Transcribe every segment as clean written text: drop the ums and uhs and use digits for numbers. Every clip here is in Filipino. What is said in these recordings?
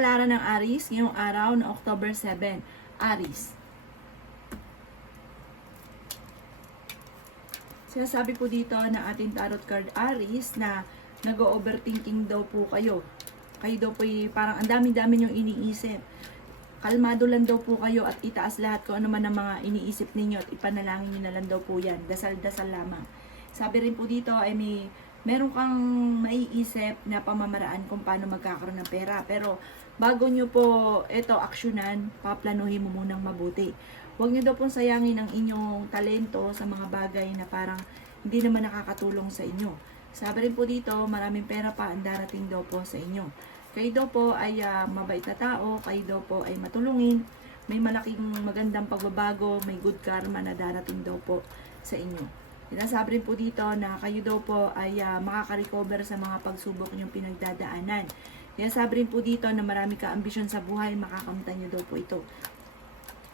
Kapalaran ng Aries ngayong araw na October 7. Aries. Sinasabi po dito na ating tarot card Aries na nag-overthinking daw po kayo. Kayo daw po parang ang dami-dami yung iniisip. Kalmado lang daw po kayo at itaas lahat kung ano man ang mga iniisip ninyo at ipanalangin nyo na lang daw po yan. Dasal-dasal lamang. Sabi rin po dito ay meron kang maiisip na pamamaraan kung paano magkakaroon ng pera. Pero bago nyo po ito aksyonan, paplanuhin mo munang mabuti. Huwag nyo daw pong sayangin ang inyong talento sa mga bagay na parang hindi naman nakakatulong sa inyo. Sabi rin po dito, maraming pera pa ang darating daw po sa inyo. Kayo daw po ay mabait na tao, kayo daw po ay matulungin, may malaking magandang pagbabago, may good karma na darating daw po sa inyo. Sinasabi rin po dito na kayo daw po ay makaka-recover sa mga pagsubok niyong pinagdadaanan. Sinasabi rin po dito na marami ka ambisyon sa buhay, makakamtan niyo daw po ito.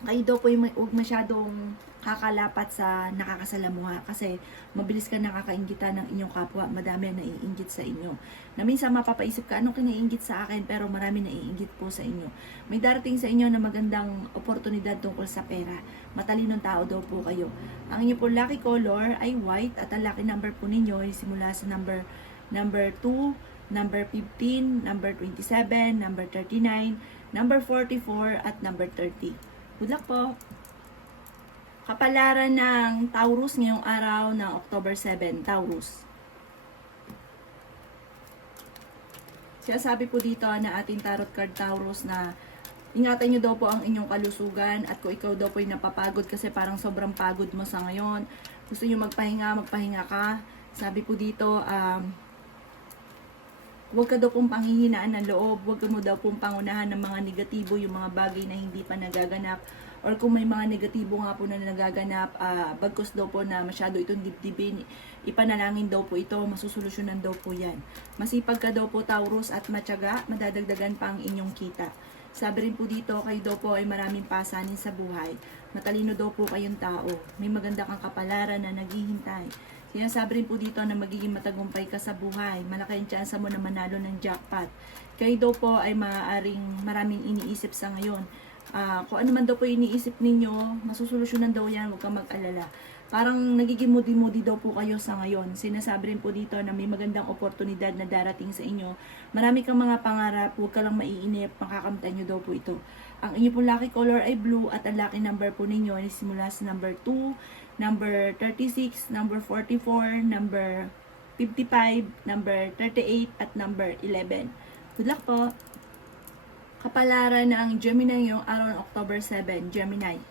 Kayo daw po yung huwag masyadong kakalapat sa nakakasalamuha kasi mabilis ka nakakaingitan ng inyong kapwa, madami na naiinggit sa inyo. Na minsan mapapaisip ka, anong kinainggit sa akin, pero marami naiinggit po sa inyo. May darating sa inyo na magandang oportunidad tungkol sa pera. Matalinong tao daw po kayo. Ang inyo po lucky color ay white at ang lucky number po ninyo ay simula sa number 2, number 15, number 27, number 39, number 44 at number 30. Good luck po! Kapalaran ng Taurus ngayong araw ng October 7, Taurus. Sinasabi po dito na ating tarot card Taurus na ingatan nyo daw po ang inyong kalusugan at kung ikaw daw po ay napapagod kasi parang sobrang pagod mo sa ngayon, gusto nyo magpahinga ka. Sabi po dito, huwag ka daw pong panghihinaan ng loob, huwag ka mo daw pong pangunahan ng mga negatibo, yung mga bagay na hindi pa nagaganap. Or kung may mga negatibo nga po na nagaganap, bagkos daw po na masyado itong dibdibin, ipanalangin daw po ito, masusolusyonan daw po yan. Masipag ka daw po Taurus at matyaga, madadagdagan pa ang inyong kita. Sabi rin po dito, kayo daw po ay maraming pasanin sa buhay. Matalino daw po kayong tao. May maganda kang kapalaran na naghihintay. Sinasabi rin po dito na magiging matagumpay ka sa buhay. Malaki ang tsansa mo na manalo ng jackpot. Kayo daw po ay maraming iniisip sa ngayon. Kung ano man daw po iniisip ninyo, masusolusyonan daw yan, huwag kang mag-alala. Parang nagiging moody-moody daw po kayo sa ngayon. Sinasabi rin po dito na may magandang oportunidad na darating sa inyo. Marami kang mga pangarap, huwag ka lang maiinip, makakamtan nyo daw po ito. Ang inyo pong lucky color ay blue at ang lucky number po ninyo ay simula sa number 2, number 36, number 44, number 55, number 38 at number 11. Good luck po! Kapalaran ng Gemini ngayong araw ng October 7, Gemini.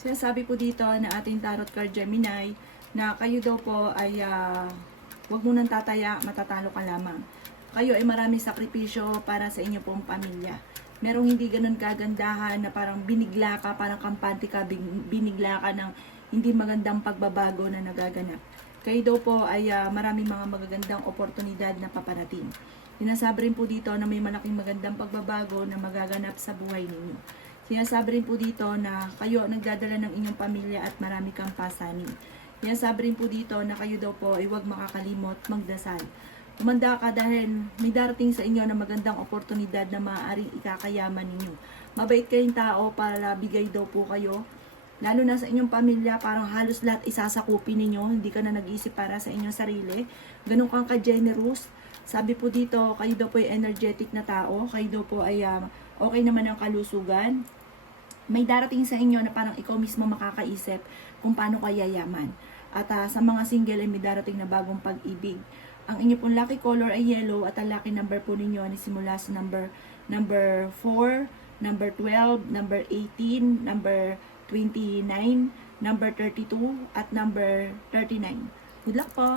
Sinasabi po dito na ating tarot card Gemini na kayo daw po ay huwag mo nang tataya, matatalo ka lamang. Kayo ay maraming sakripisyo para sa inyo pong pamilya. Merong hindi ganun kagandahan na parang binigla ka, parang kampante ka, binigla ka ng hindi magandang pagbabago na nagaganap. Kayo daw po ay maraming mga magagandang oportunidad na paparating. Sinasabi rin po dito na may malaking magandang pagbabago na magaganap sa buhay ninyo. Sinasabi rin po dito na kayo nagdadala ng inyong pamilya at marami kang pasanin. Sinasabi rin po dito na kayo daw po ay huwag makakalimot magdasal. Umanda ka dahil may darating sa inyo na magandang oportunidad na maaaring ikakayaman ninyo. Mabait kayong tao para bigay daw po kayo. Lalo na sa inyong pamilya, parang halos lahat isasakupin ninyo. Hindi ka na nag-iisip para sa inyong sarili. Ganun kang ka-generous. Sabi po dito, kayo daw po ay energetic na tao. Kayo daw po ay okay naman ang kalusugan. May darating sa inyo na parang ikaw mismo makakaisip kung paano ka yayaman. At sa mga single ay may darating na bagong pag-ibig. Ang inyo pong lucky color ay yellow at ang lucky number po ninyo ay simula sa number 4, number 12, number 18, number 29, number 32, at number 39. Good luck po!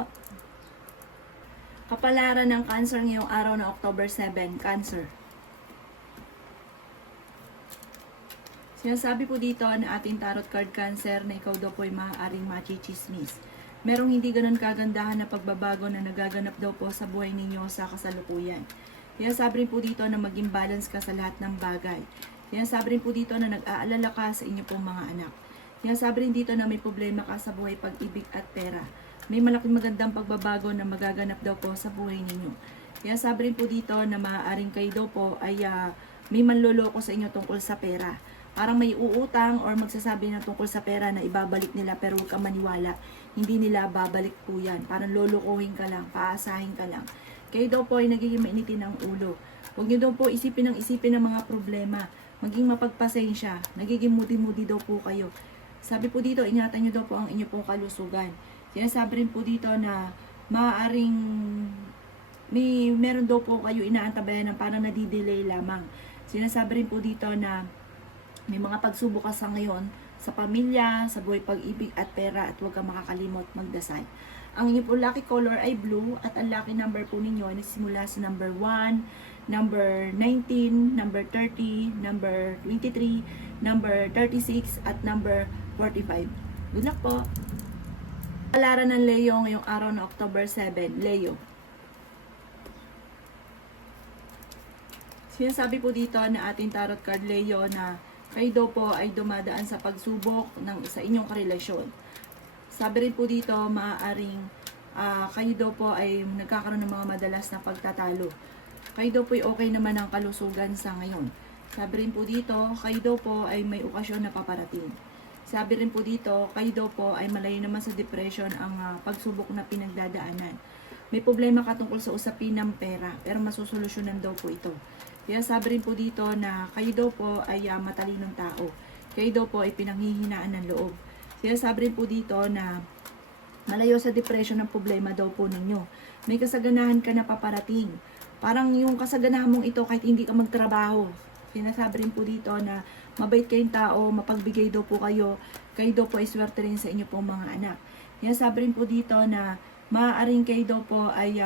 Kapalaran ng Cancer ngayong araw na October 7, Cancer. Sinasabi po dito na ating tarot card Cancer na ikaw daw po ay maaaring machichismis. Merong hindi ganun kagandahan na pagbabago na nagaganap daw po sa buhay ninyo sa kasalukuyan. Sinasabi rin po dito na maging balance ka sa lahat ng bagay. Sinasabi rin po dito na nag-aalala ka sa inyo pong mga anak. Sinasabi rin dito na may problema ka sa buhay, pag-ibig at pera. May malaking magandang pagbabago na magaganap daw po sa buhay ninyo. Kaya sabi rin po dito na maaaring kayo daw po ay may manloloko sa inyo tungkol sa pera. Parang may uutang or magsasabi na tungkol sa pera na ibabalik nila, pero huwag ka maniwala. Hindi nila babalik po yan. Parang lolokohin ka lang, paasahin ka lang. Kayo daw po ay nagiging mainitin ng ulo. Huwag nyo daw po isipin ng mga problema. Maging mapagpasensya. Nagiging moody-moody daw po kayo. Sabi po dito, ingatan nyo daw po ang inyo pong kalusugan. Sinasabi rin po dito na maaaring meron daw po kayo inaantabayan ng parang nadidelay lamang. Sinasabi rin po dito na may mga pagsubok ka sa ngayon sa pamilya, sa buhay pag-ibig at pera, at huwag kang makakalimot magdasal. Ang inyong po lucky color ay blue at ang lucky number po ninyo ay nagsimula sa number 1, number 19, number 30, number 23, number 36 at number 45. Good luck po! Palaran ng Leo ngayong araw na October 7, Leo. Sinasabi po dito na ating tarot card Leo na kayo daw po ay dumadaan sa pagsubok sa inyong karelasyon. Sabi rin po dito, maaaring kayo daw po ay nagkakaroon ng mga madalas na pagtatalo. Kayo daw po ay okay naman ang kalusugan sa ngayon. Sabi rin po dito, kayo daw po ay may okasyon na paparating. Sabi rin po dito, kayo daw po ay malayo naman sa depression ang pagsubok na pinagdadaanan. May problema ka tungkol sa usapin ng pera, pero masusolusyonan daw po ito. Kaya sabi rin po dito na kayo daw po ay matalinong tao. Kayo daw po ay pinanghihinaan ng loob. Kaya sabi rin po dito na malayo sa depression ng problema daw po ninyo. May kasaganahan ka na paparating. Parang yung kasaganahan mong ito kahit hindi ka magtrabaho. Sinasabi rin po dito na mabait kayong tao, mapagbigay daw po kayo. Kayo daw po ay swerte rin sa inyo pong mga anak. Kaya sabi rin po dito na maaaring kayo daw po ay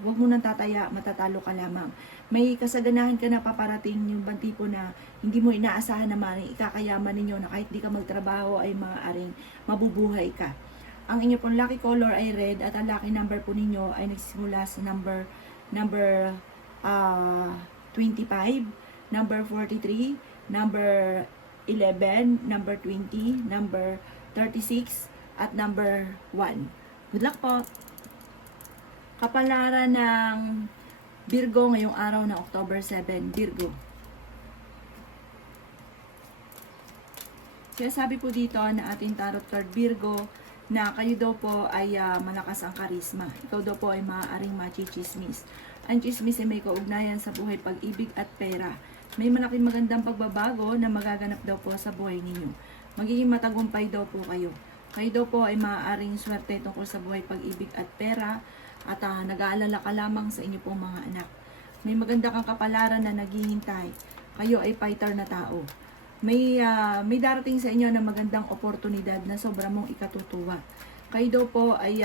huwag mo nang tataya, matatalo ka lamang. May kasaganahan ka na paparating, yung banti po na hindi mo inaasahan na maaaring ikakayaman ninyo na kahit di ka magtrabaho ay maaaring mabubuhay ka. Ang inyo pong lucky color ay red at ang lucky number po ninyo ay nagsisimula sa number 25, number 43, number 11, number 20, number 36, at number 1. Good luck po! Kapalaran ng Virgo ngayong araw na October 7, Virgo. Kaya sabi po dito na ating tarot card Virgo na kayo daw po ay malakas ang karisma. Ikaw daw po ay maaaring machichismis. Ang chismis ay may kaugnayan sa buhay, pag-ibig at pera. May malaking magandang pagbabago na magaganap daw po sa buhay ninyo. Magiging matagumpay daw po kayo. Kayo daw po ay maaaring swerte tungkol sa buhay, pag-ibig at pera, at nag-aalala ka lamang sa inyo pong mga anak. May maganda kang kapalaran na naghihintay. Kayo ay fighter na tao. May darating sa inyo na magandang oportunidad na sobra mong ikatutuwa. Kayo daw po ay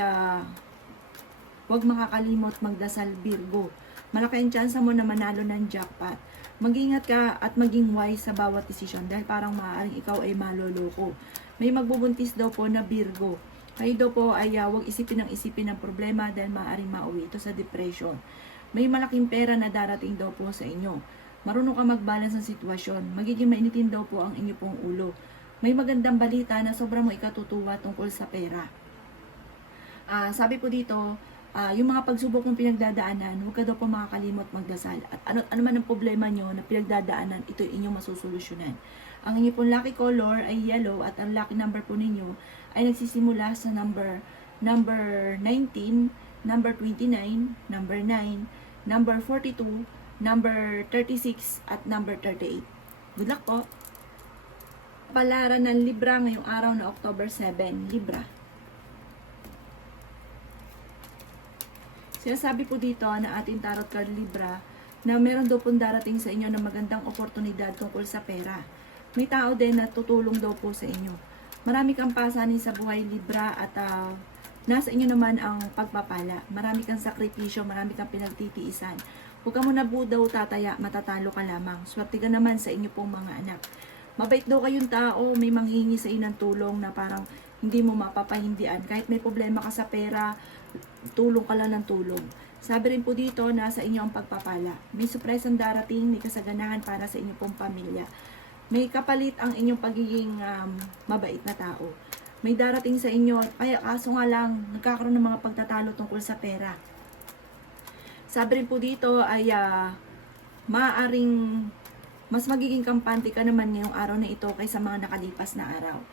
huwag makakalimot magdasal Virgo. Malaki ang tsansa mo na manalo ng jackpot. Mag-ingat ka at maging wise sa bawat desisyon dahil parang maaaring ikaw ay maloloko. May magbubuntis daw po na Virgo. Kayo daw po ay huwag isipin ng problema dahil maaaring mauwi ito sa depression. May malaking pera na darating daw po sa inyo. Marunong ka mag-balance ng sitwasyon. Magiging mainitin daw po ang inyo pong ulo. May magandang balita na sobrang mo ikatutuwa tungkol sa pera. Sabi po dito, yung mga pagsubok mong pinagdadaanan, huwag ka daw po makakalimot magdasal. At ano man ang problema nyo na pinagdadaanan, ito inyong masusolusyonan. Ang inyong pong lucky color ay yellow at ang lucky number po ninyo ay nagsisimula sa number 19, number 29, number 9, number 42, number 36, at number 38. Good luck po! Palaran ng Libra ngayong araw na October 7, Libra. Sinasabi po dito na ating tarot card Libra na meron daw pong darating sa inyo na magandang oportunidad tungkol sa pera. May tao din na tutulong daw po sa inyo. Marami kang pasanin sa buhay Libra at nasa inyo naman ang pagpapala. Marami kang sakripisyo, marami kang pinagtitiisan. Huwag ka muna po daw tataya, matatalo ka lamang. Swerte ka naman sa inyo pong mga anak. Mabait daw kayong tao, may manghingi sa inyo ng tulong na parang hindi mo mapapahindian. Kahit may problema ka sa pera, tulong ka lang ng tulong. Sabi rin po dito na sa inyo ang pagpapala. May surpresang darating, may kasaganahan para sa inyo pong pamilya. May kapalit ang inyong pagiging mabait na tao. May darating sa inyo, kaya kaso nga lang, nagkakaroon ng mga pagtatalo tungkol sa pera. Sabi rin po dito ay maaaring mas magiging kampante ka naman ngayong araw na ito kaysa mga nakalipas na araw.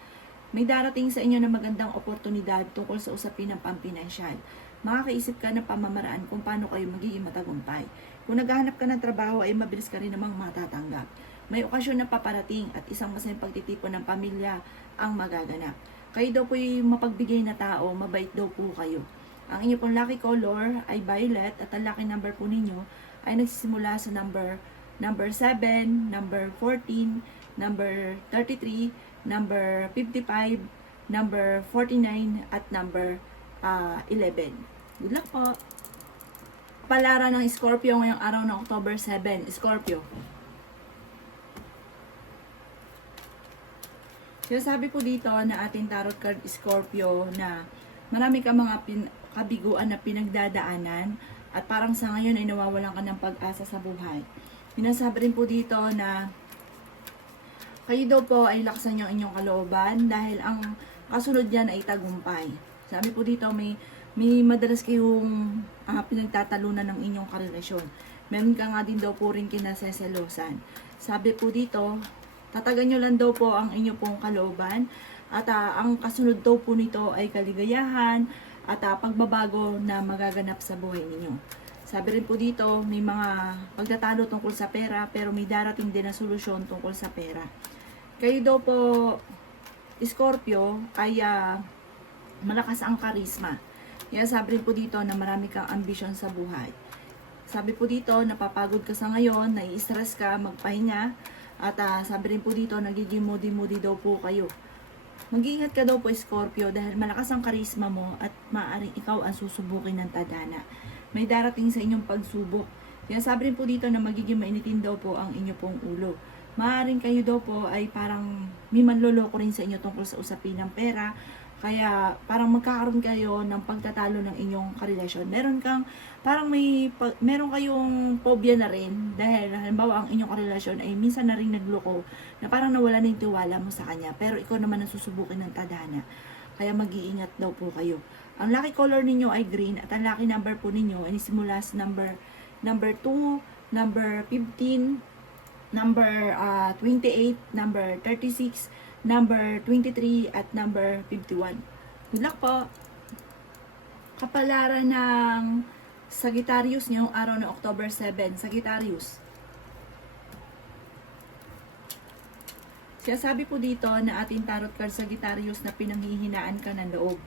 May darating sa inyo na magandang oportunidad tungkol sa usapin ng pampinansyal. Makakaisip ka ng pamamaraan kung paano kayo magiging matagumpay. Kung naghahanap ka ng trabaho ay mabilis ka rin namang matatanggap. May okasyon na paparating at isang masayang pagtitipon ng pamilya ang magaganap. Kayo daw po yung mapagbigay na tao, mabait daw po kayo. Ang inyo pong lucky color ay violet at ang lucky number po ninyo ay nagsisimula sa number 7, number 14, number 33, number 55, number 49, at number 11. Good luck po! Palara ng Scorpio ngayong araw ng October 7. Scorpio. Sinasabi po dito na ating tarot card Scorpio na marami ka mga kabiguan na pinagdadaanan at parang sa ngayon ay nawawalan ka ng pag-asa sa buhay. Sinasabi rin po dito na kayo daw po ay laksan yung inyong kalooban dahil ang kasunod niyan ay tagumpay. Sabi po dito may madalas kayong pinagtatalunan ng inyong karelasyon. Meron ka nga din daw po rin kinaseselosan. Sabi po dito, tatagan nyo lang daw po ang inyong pong kalooban at ang kasunod daw po nito ay kaligayahan at pagbabago na magaganap sa buhay ninyo. Sabi rin po dito, may mga pagtatalo tungkol sa pera pero may darating din na solusyon tungkol sa pera. Kayo daw po, Scorpio, ay malakas ang karisma. Kaya sabi rin po dito na marami kang ambisyon sa buhay. Sabi po dito, napapagod ka sa ngayon, nai-stress ka, magpahinga. At sabi rin po dito, nagiging moody-moody daw po kayo. Mag-iingat ka daw po, Scorpio, dahil malakas ang karisma mo at maaaring ikaw ang susubukin ng tadhana. May darating sa inyong pagsubok. Kaya sabi rin po dito na magiging mainitin daw po ang inyo pong ulo. Maaaring kayo daw po ay parang may manloloko rin sa inyo tungkol sa usapin ng pera. Kaya parang magkakaroon kayo ng pagtatalo ng inyong karelasyon. Meron kayong phobia na rin dahil halimbawa ang inyong karelasyon ay minsan na rin nagloko na parang nawala na yung tiwala mo sa kanya. Pero ikaw naman ang susubukin ng tadhana. Kaya mag-iingat daw po kayo. Ang lucky color ninyo ay green at ang lucky number po ninyo ay simula sa number 2, number 15, number 28, number 36, number 23, at number 51. Good luck po! Kapalaran ng Sagittarius ngayong araw ng October 7. Sagittarius. Sabi po dito na ating tarot card Sagittarius na pinanghihinaan ka ng loob.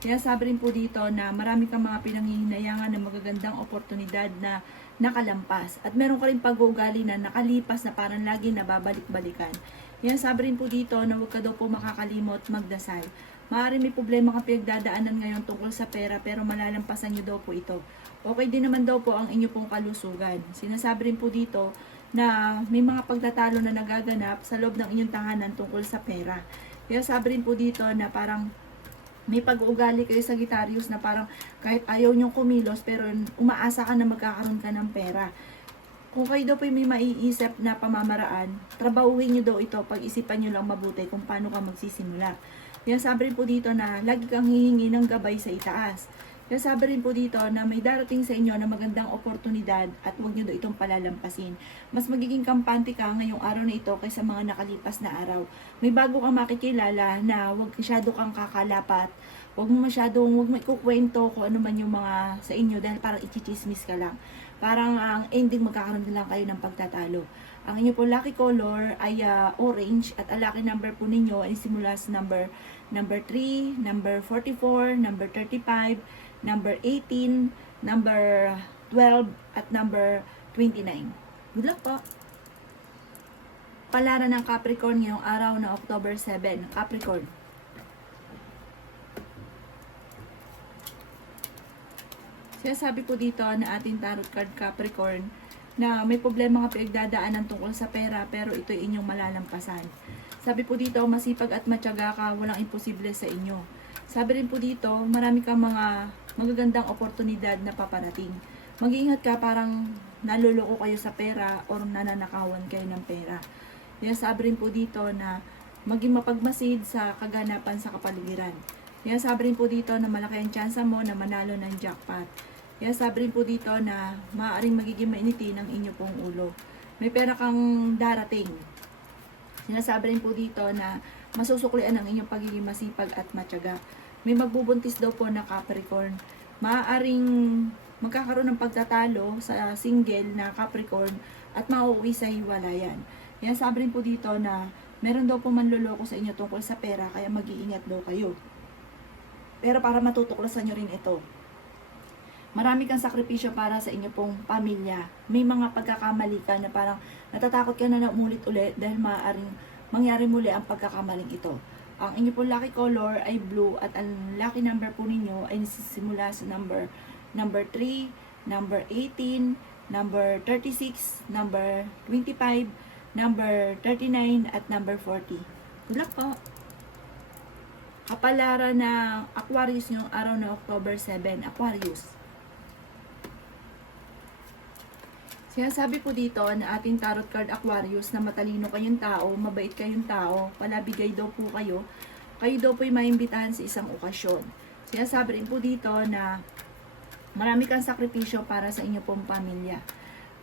Kaya sabi rin po dito na marami kang mga pinanghihinayangan ng magagandang oportunidad na nakalampas. At meron ka rin pag-uugali na nakalipas na parang lagi nababalik-balikan. Yan sabi rin po dito na huwag ka daw po makakalimot magdasal. Maaaring may problema kang pinagdadaanan ngayon tungkol sa pera pero malalampasan nyo daw po ito. Okay din naman daw po ang inyo pong kalusugan. Sinasabi rin po dito na may mga pagtatalo na nagaganap sa loob ng inyong tahanan tungkol sa pera. Kaya sabi rin po dito na parang may pag-uugali kayo sa Sagittarius na parang kahit ayaw nyong kumilos pero umaasa ka na magkakaroon ka ng pera. Kung kayo daw po may maiisip na pamamaraan, trabahuhin nyo daw ito, pag-isipan nyo lang mabuti kung paano ka magsisimula. Kaya sabi rin po dito na lagi kang hihingi ng gabay sa itaas. Kaya sabi rin po dito na may darating sa inyo na magandang oportunidad at huwag nyo daw itong palalampasin. Mas magiging kampante ka ngayong araw na ito kaysa mga nakalipas na araw. May bago kang makikilala na huwag masyado kang kakalapat, huwag mo ikukwento kung ano man yung mga sa inyo dahil parang ichichismis ka lang. Parang ang ending magkakaroon lang kayo ng pagtatalo. Ang inyo po lucky color ay orange at ang lucky number po ninyo ay simula sa number 3, number 44, number 35, number 18, number 12, at number 29. Good luck po! Palara ng Capricorn ngayong araw na October 7. Capricorn. Sabi po dito na ating tarot card Capricorn na may problema nga pinagdadaanan tungkol sa pera pero ito ay inyong malalampasan. Sabi po dito, masipag at matyaga ka, walang imposible sa inyo. Sabi rin po dito, marami kang mga magagandang oportunidad na paparating. Mag-iingat ka, parang naluloko kayo sa pera or nananakawan kayo ng pera. Kaya sabi rin po dito na maging mapagmasid sa kaganapan sa kapaligiran. Kaya sabi rin po dito na malaki ang tsansa mo na manalo ng jackpot. Kaya sabi rin po dito na maaaring magiging mainitin ang inyo pong ulo. May pera kang darating. Sinasabi rin po dito na masusuklian ang inyong pagiging masipag at matyaga. May magbubuntis daw po na Capricorn. Maaaring magkakaroon ng pagtatalo sa single na Capricorn at mauuwi sa hiwalayan. Kaya sabi rin po dito na meron daw po manloloko sa inyo tungkol sa pera, kaya mag-iingat daw kayo. Pero para matutuklasan nyo rin ito, marami kang sakripisyo para sa inyo pong pamilya. May mga pagkakamali ka na parang natatakot ka na umulit ulit dahil maaaring mangyari muli ang pagkakamaling ito. Ang inyo pong lucky color ay blue at ang lucky number po ninyo ay nasisimula sa number 3, number 18, number 36, number 25, number 39, at number 40. Good luck po! Kapalaran ng Aquarius yung araw na October 7, Aquarius. Sinasabi po dito na ating tarot card Aquarius na matalino kayong tao, mabait kayong tao, palabigay daw po kayo daw po ay maimbitahan sa isang okasyon. Sinasabi rin po dito na marami kang sakripisyo para sa inyo pong pamilya.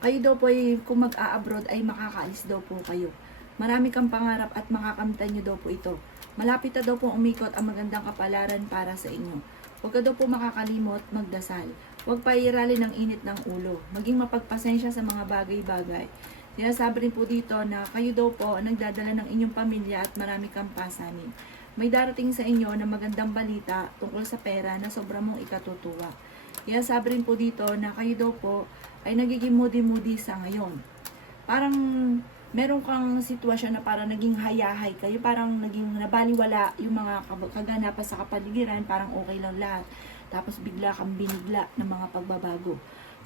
Kayo daw po ay kung mag-a-abroad ay makakaalis daw po kayo. Marami kang pangarap at makakamtan nyo daw po ito. Malapit na daw po umikot ang magandang kapalaran para sa inyo. Huwag ka daw po makakalimot magdasal. Huwag pairali ng init ng ulo. Maging mapagpasensya sa mga bagay-bagay. Sinasabi rin po dito na kayo daw po nagdadala ng inyong pamilya at marami kang pasanin. May darating sa inyo na magandang balita tungkol sa pera na sobra mong ikatutuwa. Kaya sabi rin po dito na kayo daw po ay nagiging moody-moody sa ngayon. Parang meron kang sitwasyon na parang naging hayahay kayo, parang naging nabaliwala yung mga kaganapan sa kapaligiran, parang okay lang lahat. Tapos bigla kang binigla ng mga pagbabago.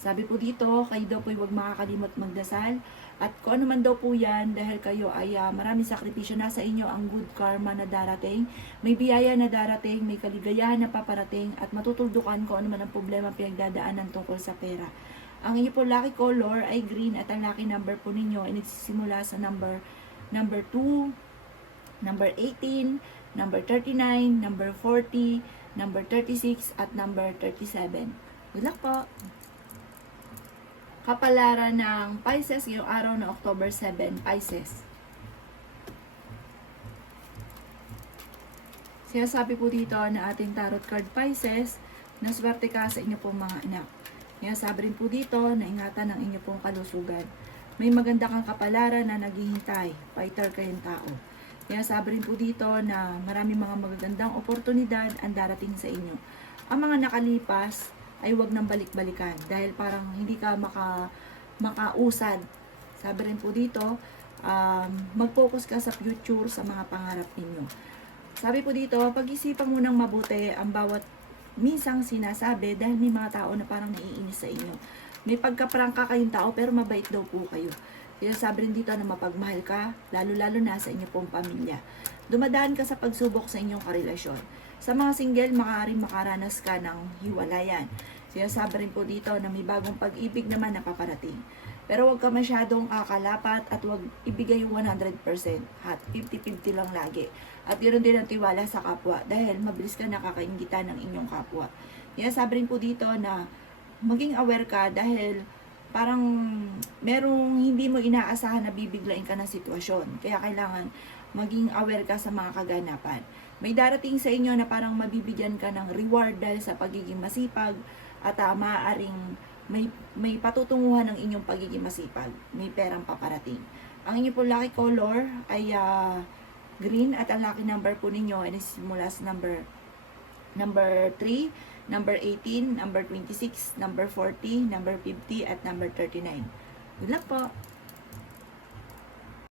Sabi po dito, kayo daw po ay huwag makakalimot magdasal. At kung ano man daw po yan, dahil kayo ay maraming sakripisyo, nasa inyo ang good karma na darating. May biyaya na darating, may kaligayahan na paparating, at matutuldukan kung ano man ang problema pinagdadaanan tungkol sa pera. Ang inyo po lucky color ay green at ang lucky number po ninyo ay nagsisimula sa number 2, number 18, number 39, number 40, number 36, at number 37. Good luck po! Kapalaran ng Pisces yung araw na October 7, Pisces. Sinasabi po dito na ating tarot card Pisces na swerte ka sa inyo pong mga anak. Sinasabi rin po dito na ingatan ang inyo pong kalusugan. May maganda kang kapalaran na naghihintay. Fighter kayong tao. Sinasabi rin po dito na marami mga magagandang oportunidad ang darating sa inyo. Ang mga nakalipas ay huwag nang balik-balikan dahil parang hindi ka makausad. Sabi rin po dito, mag-focus ka sa future, sa mga pangarap ninyo. Sabi po dito, pag-isipan mo nang mabuti ang bawat minsang sinasabi dahil may mga tao na parang naiinis sa inyo. May pagkaprangka kayong tao pero mabait daw po kayo. Kaya sabi rin dito na mapagmahal ka, lalo-lalo na sa inyo pong pamilya. Dumadaan ka sa pagsubok sa inyong karelasyon. Sa mga single, maaaring makaranas ka ng hiwalayan. Sinasabi rin po dito na may bagong pag-ibig naman na paparating. Pero huwag ka masyadong akalapat at huwag ibigay yung 100%. At 50-50 lang lagi. At yun din ang tiwala sa kapwa dahil mabilis ka nakakaingitan ng inyong kapwa. Sinasabi rin po dito na maging aware ka dahil parang merong hindi mo inaasahan na bibiglain ka ng sitwasyon. Kaya kailangan maging aware ka sa mga kaganapan. May darating sa inyo na parang mabibigyan ka ng reward dahil sa pagiging masipag at maaaring may patutunguhan ng inyong pagiging masipag. May perang paparating. Ang inyo po lucky color ay green at ang lucky number po ninyo ay nagsisimula sa number 3, number 18, number 26, number 40, number 50, at number 39. Good luck po!